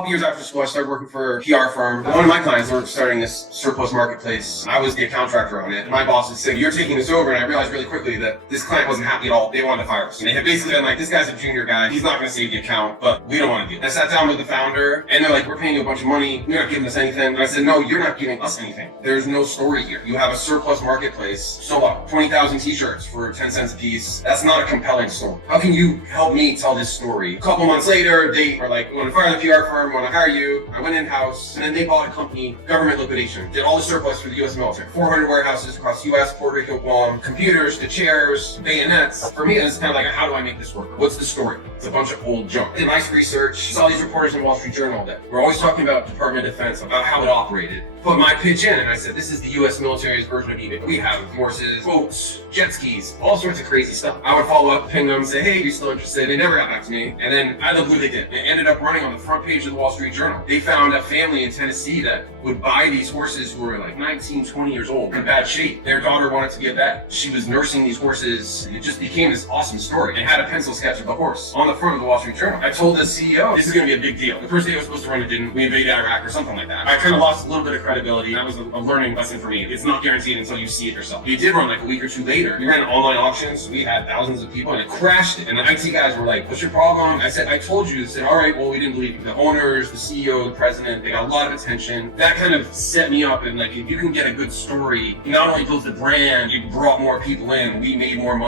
couple years after school, I started working for a PR firm. One of my clients were starting this surplus marketplace. I was the account director on it. My boss was saying, "You're taking this over," and I realized really quickly that this client wasn't happy at all. They wanted to fire us. And they had basically been like, "This guy's a junior guy. He's not going to save the account, but we don't want to do it." I sat down with the founder, and they're like, "We're paying you a bunch of money. You're not giving us anything." And I said, "No, you're not giving us anything. There's no story here. You have a surplus marketplace. So what? 20,000 t-shirts for 10 cents a piece. That's not a compelling story. How can you help me tell this story?" A couple months later, they were like, "We want to fire the PR firm. We want to hire you." I went in-house, and then they bought a company, government liquidation, did all the surplus for the U.S. military. 400 warehouses across U.S., Puerto Rico, Guam, computers, the chairs, bayonets. For me, it's kind of like, how do I make this work? What's the story? It's a bunch of old junk. Did nice research, saw these reporters in Wall Street Journal that we're always talking about Department of Defense, about how it operated. Put my pitch in, and I said, this is the U.S. military's version of eBay. We have horses, boats, jet skis, all sorts of crazy stuff. I would follow up, ping them, say, "Hey, are you still interested?" They never got back to me. And then out of the blue, they did. It ended up running on the front page of the Wall Street Journal. They found a family in Tennessee that would buy these horses who were like 19, 20 years old, in bad shape. Their daughter wanted to get vet. She was nursing these horses, and it just became this awesome story. And had a pencil sketch of the horse on the front of the Wall Street Journal. I told the CEO, this is going to be a big deal. The first day I was supposed to run it didn't. We invaded Iraq or something like that. I kind of lost a little bit of credibility. That was a learning lesson for me. It's not guaranteed until you see it yourself. We did run like a week or two later. We ran online auctions. We had thousands of people, and it crashed it. And the IT guys were like, "What's your problem?" I said, "I told you." They said, "All right, well, we didn't believe you." The owners, the CEO, the president, they got a lot of attention. That kind of set me up, and like, if you can get a good story, not only builds the brand, you brought more people in, we made more money.